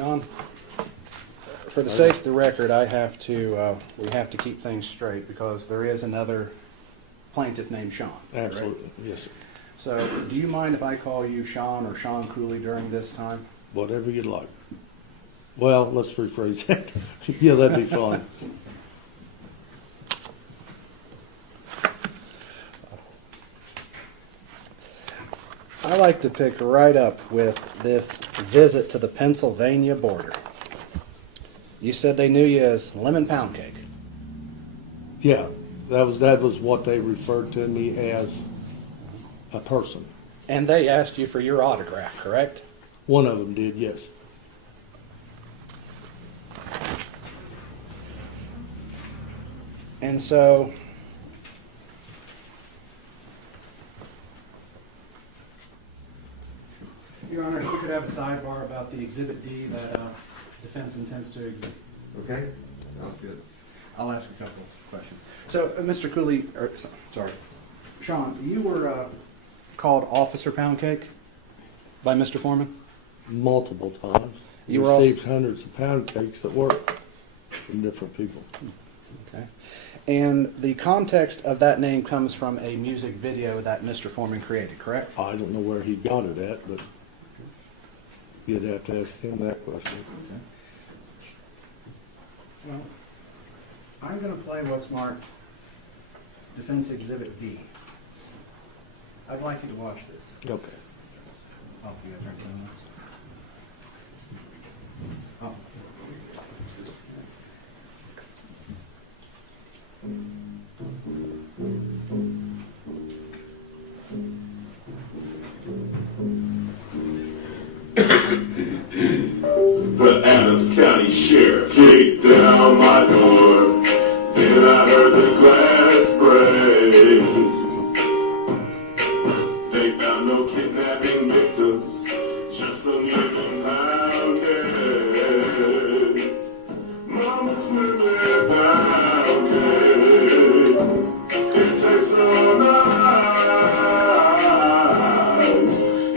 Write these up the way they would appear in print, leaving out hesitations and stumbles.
Shawn, for the sake of the record, we have to keep things straight because there is another plaintiff named Shawn. Absolutely, right? yes, sir. So, do you mind if I call you Shawn or Shawn Cooley during this time? Whatever you'd like. Well, let's rephrase that. Yeah, that'd be fine. I like to pick right up with this visit to the Pennsylvania border. You said they knew you as Lemon Pound Cake. Yeah, that was what they referred to me as, a person. And they asked you for your autograph, correct? One of them did, yes. And so, Your Honor, if we could have a sidebar about the Exhibit D that defense intends to exhibit. Okay, sounds good. I'll ask a couple of questions. So, Mr. Cooley, sorry, Shawn, you were called Officer Pound Cake by Mr. Foreman? Multiple times. You were received hundreds of pound cakes at work from different people. Okay. And the context of that name comes from a music video that Mr. Foreman created, correct? I don't know where he got it at, but you'd have to ask him that question. Okay. Well, I'm going to play what's marked Defense Exhibit V. I'd like you to watch this. Okay. Oh, you got to turn it on. Oh. The Adams County Sheriff kicked down my door. Then I heard the glass break. They found no kidnapping victims, just a living pound cake. Mama's living pound cake. It tastes so nice.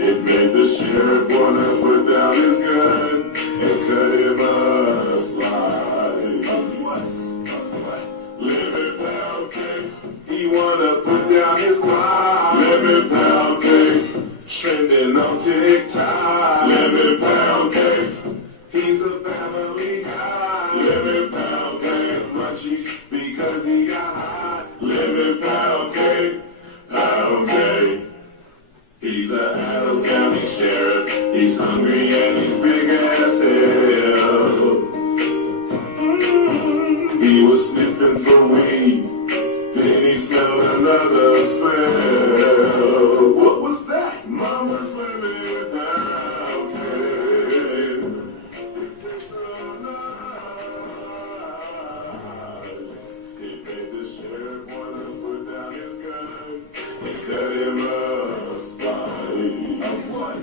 It made the sheriff wanna put down his gun and cut him a slice. Of what? Lemon pound cake. He wanna put down his gun. Lemon pound cake. Trending on TikTok. Lemon pound cake. He's a family guy. Lemon pound cake. Munchies because he got hot. Lemon pound cake. Pound cake. He's a Adams County Sheriff. He's hungry and he's big as hell. He was sniffing for weed. Then he smelled another smell. What was that? Mama's lemon pound cake. It's so nice. It made the sheriff wanna put down his gun and cut him a slice. Of what?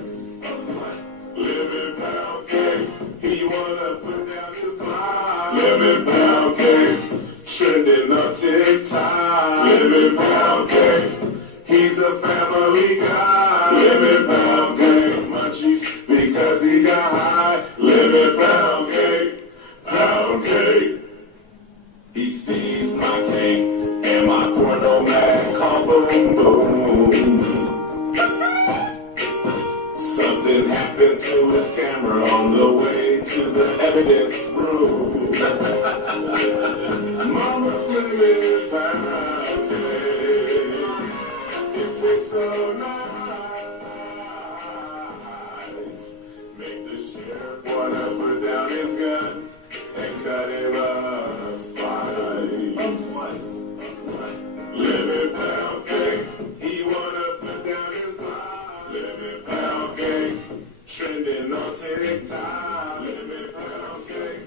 Of what? Lemon pound cake. He wanna put down his gun. Lemon pound cake. Trending on TikTok. Lemon pound cake. He's a family guy. Lemon pound cake. Munchies because he got high. Lemon pound cake. Pound cake. He sees my cake and my porno mag call boom boom. Something happened to his camera on the way to the evidence room. Mama's lemon pound cake. It tastes so nice. Make the sheriff wanna put down his gun and cut him a slice. Of what? Of what? Lemon pound cake. He wanna put down his gun. Lemon pound cake. Trending on TikTok. Lemon pound cake.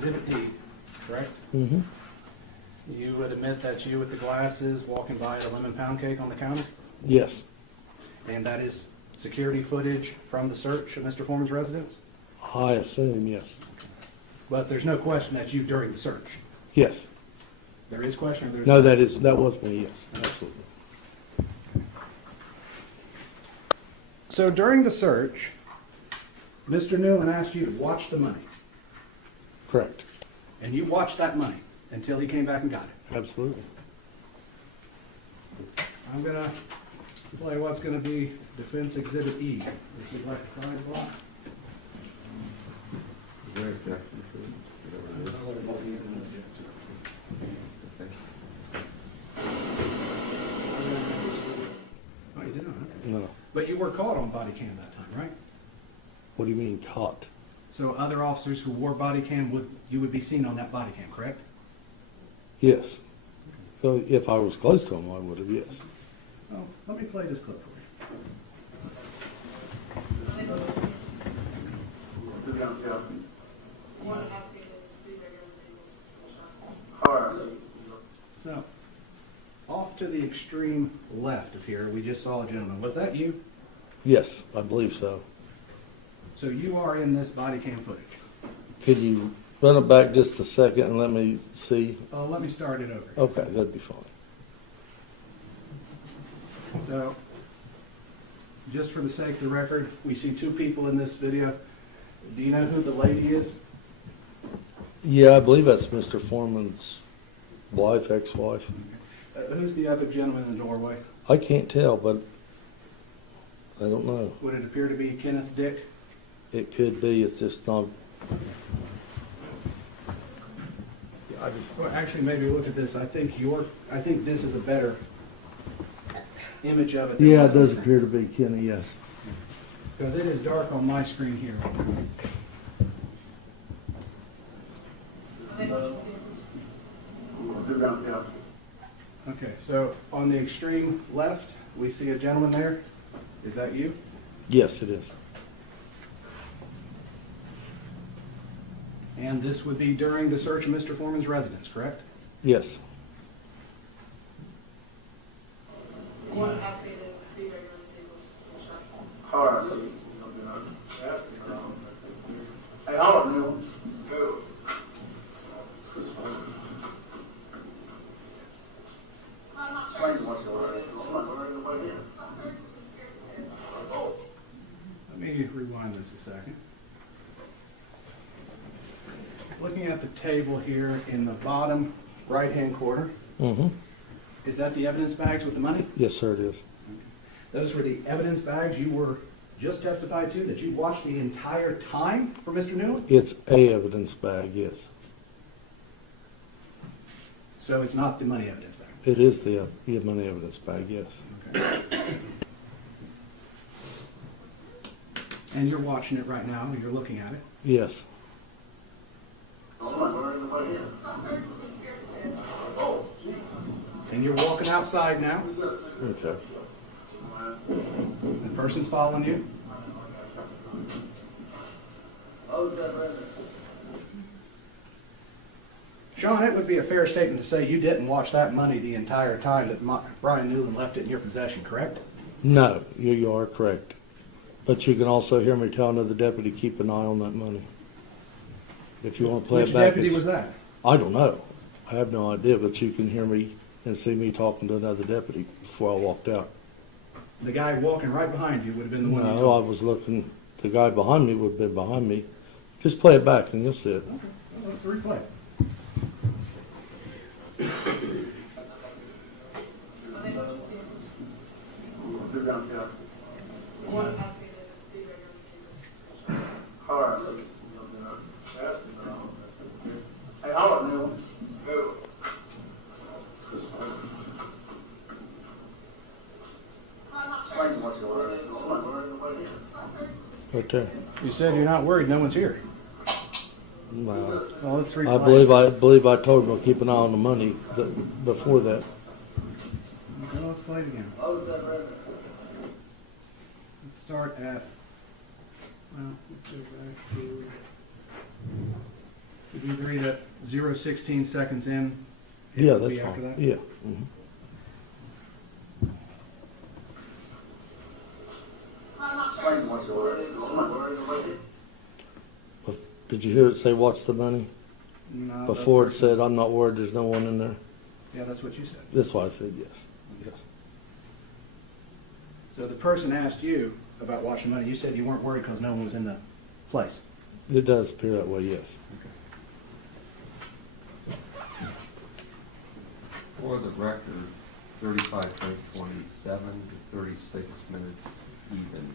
Exhibit D, correct? Mm-hmm. You would admit that you with the glasses walking by a lemon pound cake on the counter? Yes, And that is security footage from the search of Mr. Foreman's residence? I assume, yes. But there's no question that's you during the search? Yes. There is question or there's? No, that was me, yes, absolutely. So during the search, Mr. Newland asked you to watch the money, Correct, and you watched that money until he came back and got it. absolutely. I'm gonna play what's gonna be Defense Exhibit E. If you'd like a side block. Is there objection to it? Whatever it is. Okay. Oh, you did not, okay. No. But you were caught on body cam that time, right? What do you mean caught? So other officers who wore body cam, you would be seen on that body cam, correct? Yes. So if I was close to him, I would have, yes. Well, let me play this clip for you. So, off to the extreme left of here, we just saw a gentleman. Was that you? Yes, I believe so. So you are in this body cam footage. Could you run it back just a second and let me see? Let me start it over. Okay, that'd be fine. So, just for the sake of the record, we see two people in this video. Do you know who the lady is? Yeah, I believe that's Mr. Foreman's wife, ex-wife. Who's the other gentleman in the doorway? I can't tell, but I don't know. Would it appear to be Kenneth Dick? It could be, it's just not, Well, actually, maybe look at this. I think this is a better image of it. than yeah, it what's does on the- appear to be Kenny, yes. Because it is dark on my screen here. Okay, so on the extreme left, we see a gentleman there. Is that you? Yes, it is. And this would be during the search of Mr. Foreman's residence, correct? Yes. Hey, hold on, Neil. Let me rewind this a second. Looking at the table here in the bottom right-hand corner, Mm-hmm. is that the evidence bags with the money? Yes, sir, it is. Those were the evidence bags you were just testified to, that you watched the entire time for Mr. Newland? It's a evidence bag, yes. So it's not the money evidence bag? It is the money evidence bag, yes. Okay. And you're watching it right now, you're looking at it? Yes. And you're walking outside now? Okay. The person's following you? Shawn, it would be a fair statement to say you didn't watch that money the entire time that Brian Newland left it in your possession, correct? No, you are correct. But you can also hear me tell another deputy, keep an eye on that money. If you want to play Which it back. deputy was that? I don't know. I have no idea, but you can hear me and see me talking to another deputy before I walked out. The guy walking right behind you would have been the one you No, I told. was looking, the guy behind me would have been behind me. Just play it back and you'll see it. Okay, well, let's replay. Hey, hold on, Neil. Right there. You said you're not worried, no one's here. No. Well, let's replay. I believe I told him to keep an eye on the money before that. Okay, let's play it again. Let's start at, well, let's go back to Would you agree that 0:16 seconds in? it Yeah, would that's be after fine. that? Yeah. Mhm. Did you hear it say, "Watch the money"? No, Before it that's- said, "I'm not worried, there's no one in there." Yeah, that's what you said. That's why I said yes. Yes. So the person asked you about watching money. You said you weren't worried because no one was in the place. It does appear that way, yes. For the record, 35:27 to 36 minutes even.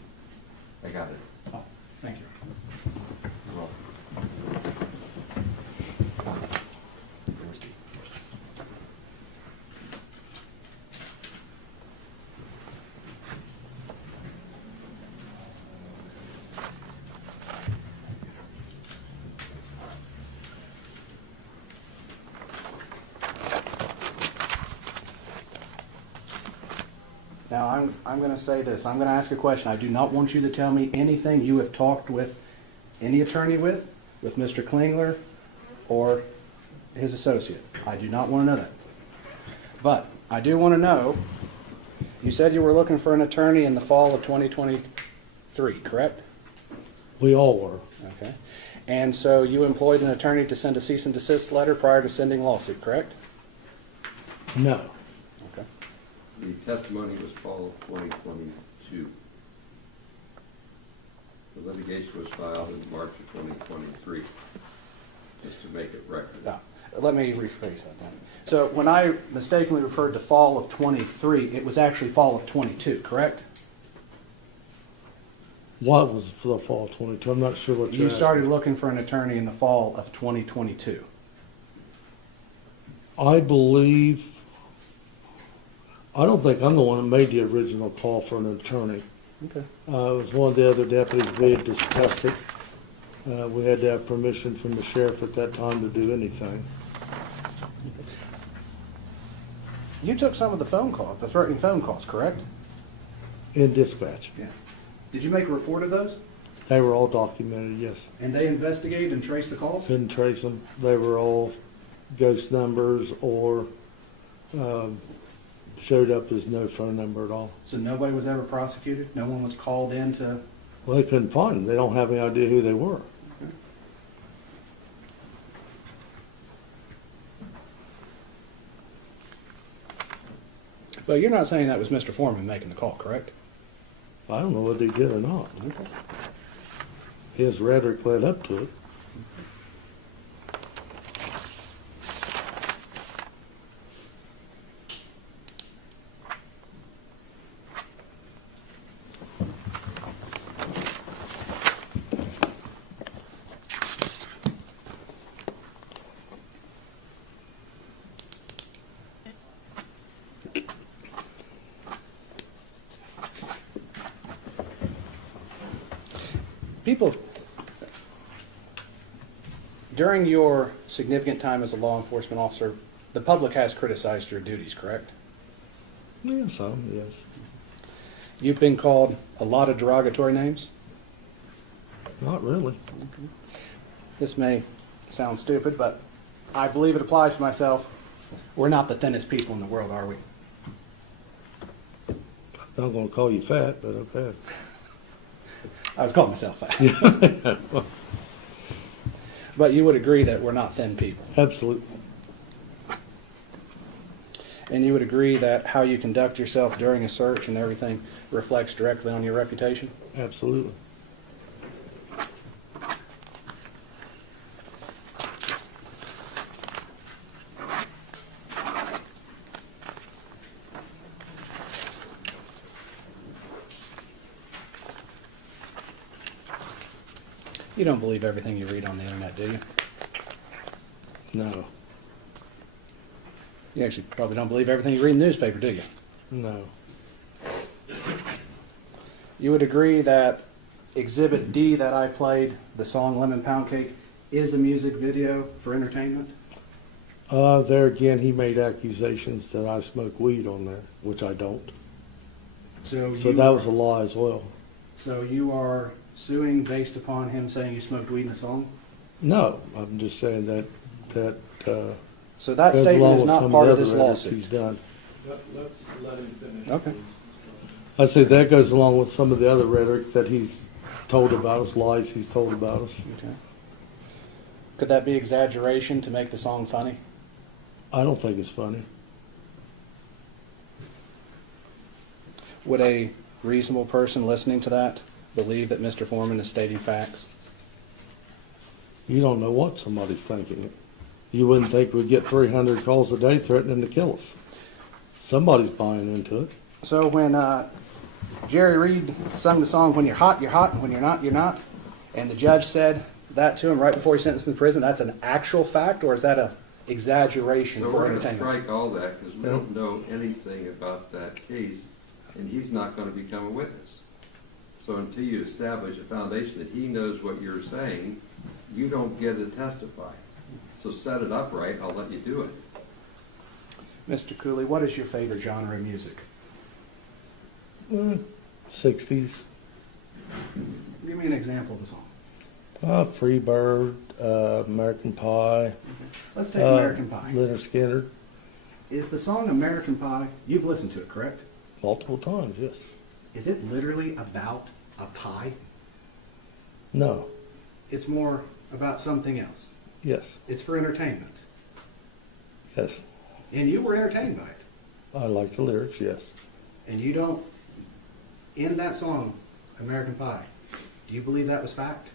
I got it. Oh, thank you. You're welcome. Where's the- Now, I'm going to say this. I'm going to ask a question. I do not want you to tell me anything you have talked with any attorney with Mr. Klingler or his associate. I do not want to know that. But I do want to know, you said you were looking for an attorney in the fall of 2023, correct? We all were. Okay. And so you employed an attorney to send a cease and desist letter prior to sending lawsuit, correct? No. Okay. The testimony was fall of 2022. The litigation was filed in March of 2023, just to make it record. Now, let me rephrase that then. So when I mistakenly referred to fall of 23, it was actually fall of 22, correct? What was for the fall 22? I'm not sure what you're You started asking. looking for an attorney in the fall of 2022. I believe, I don't think I'm the one that made the original call for an attorney. Okay. It was one of the other deputies. We had discussed it. We had to have permission from the sheriff at that time to do anything. You took some of the phone calls, the threatening phone calls, correct? In dispatch. Yeah. Did you make a report of those? They were all documented, yes. And they investigated and traced the calls? Couldn't trace them. They were all ghost numbers or showed up as no phone number at all. So nobody was ever prosecuted? No one was called in to... Well, they couldn't find them. They don't have any idea who they were. Well, you're not saying that was Mr. Foreman making the call, correct? I don't know whether he did or not. Okay. His rhetoric led up to it. People, during your significant time as a law enforcement officer, the public has criticized your duties, correct? Yeah, some, yes. You've been called a lot of derogatory names. Not really. This may sound stupid, but I believe it applies to myself. We're not the thinnest people in the world, are we? I'm not going to call you fat, but okay. I was calling myself fat. But you would agree that we're not thin people. Absolutely. And you would agree that how you conduct yourself during a search and everything reflects directly on your reputation? Absolutely. You don't believe everything you read on the internet, do you? No. You actually probably don't believe everything you read in the newspaper, do you? No. You would agree that Exhibit D that I played, the song Lemon Pound Cake, is a music video for entertainment? There again, he made accusations that I smoke weed on there, which I don't. So that was a lie as well. So you are suing based upon him saying you smoked weed in a song? No, I'm just saying that So that goes statement along is with not some part the of this other rhetoric lawsuit. he's done. Let's let him finish. Okay. I say that goes along with some of the other rhetoric that he's told about us, lies he's told about us. Okay. Could that be exaggeration to make the song funny? I don't think it's funny. Would a reasonable person listening to that believe that Mr. Foreman is stating facts? You don't know what somebody's thinking. You wouldn't think we'd get 300 calls a day threatening to kill us. Somebody's buying into it. So when Jerry Reed sung the song, "When you're hot, and when you're not," and the judge said that to him right before he sentenced him to prison, that's an actual fact, or is that a exaggeration So for we're going to entertainment? strike all that because we don't know anything about that case, and he's not going to become a witness. So until you establish a foundation that he knows what you're saying, you don't get to testify. So set it up right, I'll let you do it. Mr. Cooley, what is your favorite genre of music? 60s. Give me an example of a song. Free Bird, American Pie. Let's take American Pie. Leonard Skinner. Is the song American Pie, you've listened to it, correct? Multiple times, yes. Is it literally about a pie? No. It's more about something else. Yes. It's for entertainment. Yes. And you were entertained by it. I like the lyrics, yes. And you don't, in that song, American Pie, do you believe that was fact?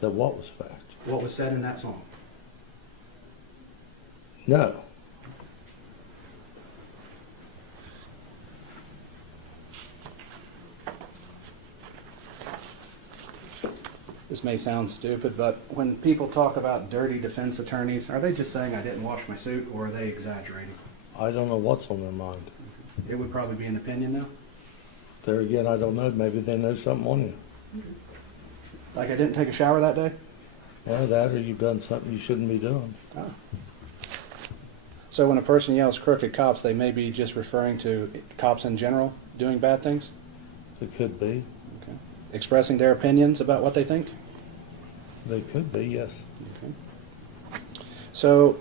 That what was fact? What was said in that song? No. This may sound stupid, but when people talk about dirty defense attorneys, are they just saying I didn't wash my suit, or are they exaggerating? I don't know what's on their mind. It would probably be an opinion, though. There again, I don't know. Maybe they know something on you. Like I didn't take a shower that day? Or that, or you've done something you shouldn't be doing. Oh. So when a person yells crooked cops, they may be just referring to cops in general doing bad things? It could be. Okay. Expressing their opinions about what they think? They could be, yes. Okay. So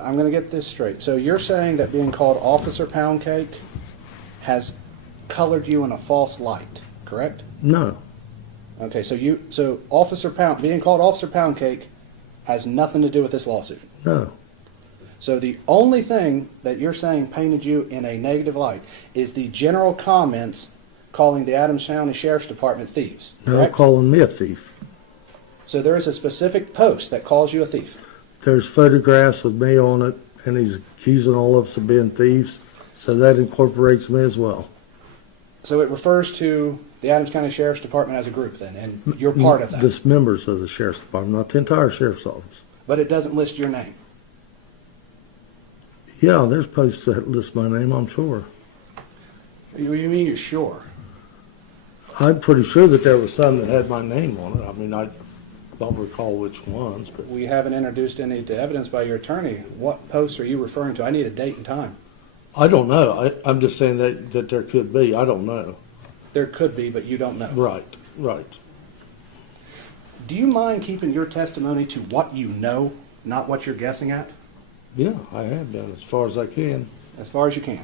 I'm going to get this straight. So you're saying that being called Officer Pound Cake has colored you in a false light, correct? No. Okay, so being called Officer Pound Cake has nothing to do with this lawsuit. No. So the only thing that you're saying painted you in a negative light is the general comments calling the Adams County Sheriff's Department thieves, No correct? calling me a thief. So there is a specific post that calls you a thief. There's photographs with me on it, and he's accusing all of us of being thieves, so that incorporates me as well. So it refers to the Adams County Sheriff's Department as a group then, and you're part of that. Just members of the Sheriff's Department, not the entire Sheriff's Office. But it doesn't list your name. Yeah, there's posts that list my name, I'm sure. You mean you're sure? I'm pretty sure that there was some that had my name on it. I mean, I don't recall which ones, but We haven't introduced any to evidence by your attorney. What posts are you referring to? I need a date and time. I don't know. I'm just saying that there could be. I don't know. There could be, but you don't know. Right, right. Do you mind keeping your testimony to what you know, not what you're guessing at? Yeah, I have done as far as I can. As far as you can.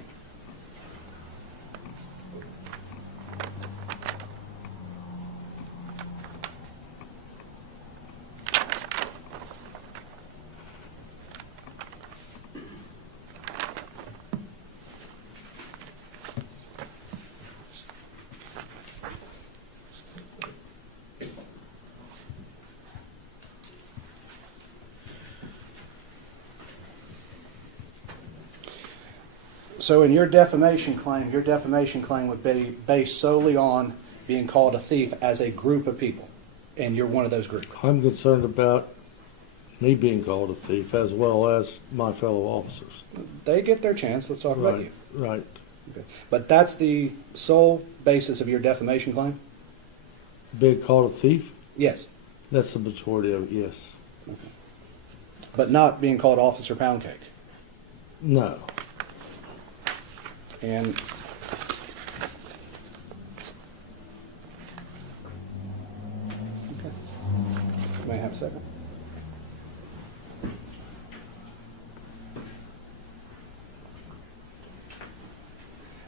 So in your defamation claim would be based solely on being called a thief as a group of people, and you're one of those groups. I'm concerned about me being called a thief as well as my fellow officers. They get their chance. Let's talk about you. Right. Okay. But that's the sole basis of your defamation claim? Being called a thief? Yes. That's the majority of it, yes. But not being called Officer Pound Cake. No. And second.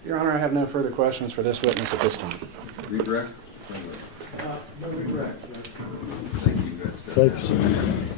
Your Honor, I have no further questions for this witness at this time. Redirect? No regret, Judge. Thank you. That's Thank you, sir.